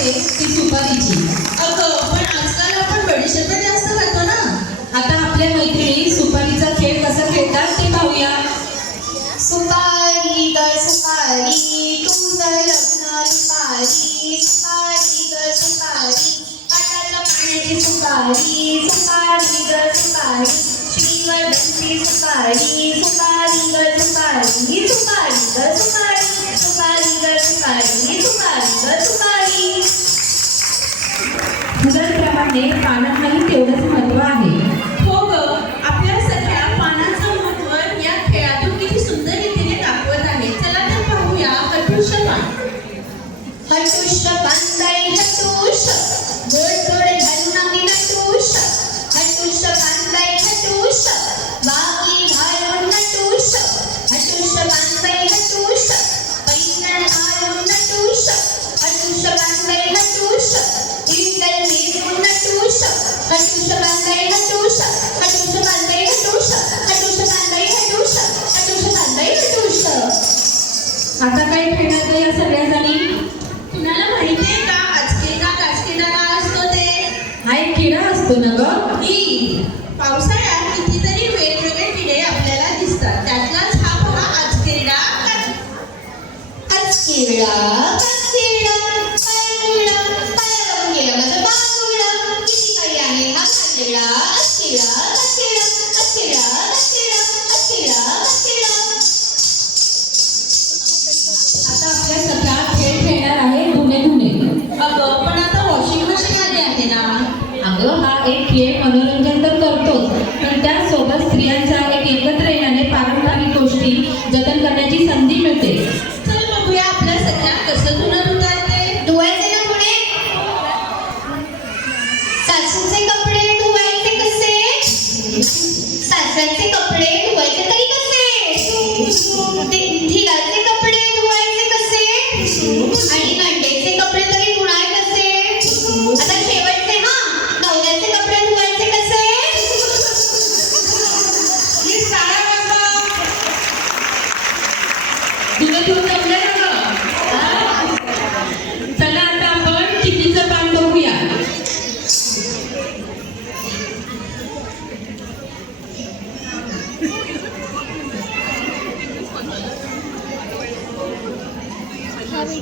असते ती सुपारीची अगं पण आजकाल आपण बडीशेप जास्त खातो ना. आता आपल्या मैत्रिणी सुपारीचा खेळ कसा खेळतात ते पाहूया. सुपारी गर सुपारी तुझं लग्न सुपारी सुपारी गर सुपारी पाटाला पाण्याची सुपारी सुपारी गर सुपारी श्रीवर्धनची सुपारी फुलांप्रमाणे पानांनाही तेवढंच महत्त्व आहे. हो ग आपल्या सगळ्या पानाचं महत्त्व या खेळातून किती सुंदर रीतीने दाखवत आहे. चला तर पाहूया हटुष पान. हटुष पांदळी हटुष गोड गोड घालून आम्ही नटुष हटुष पांदळी हटुष वागी घालून नटुष हटुष पांदळी हटुष पैंजण घालून नटुष आता काय खेळणार या सगळ्या जणी तुम्हाला माहितीये का? आजकेला काचकेला काय असतो ते? हा एक किडा असतो ना ग? पावसाळ्यात कितीतरी वेगवेगळे किडे आपल्याला दिसतात. त्यातलाच हा बघा आजकेला अस्किडा की मनोरंजन तर करतोच. पण त्याचसोबत स्त्रियांचा एक एकत्र येण्याने पारंपरिक गोष्टी जतन करण्याची संधी मिळते. बघूया आपल्या सध्या कसं ना सासूचे कपडे कपडे धुवायचे तरी कसे? कपडे धुवायचे कसे? आणि कपडे तरी धुणार कसे? आता शेवट Hallelujah.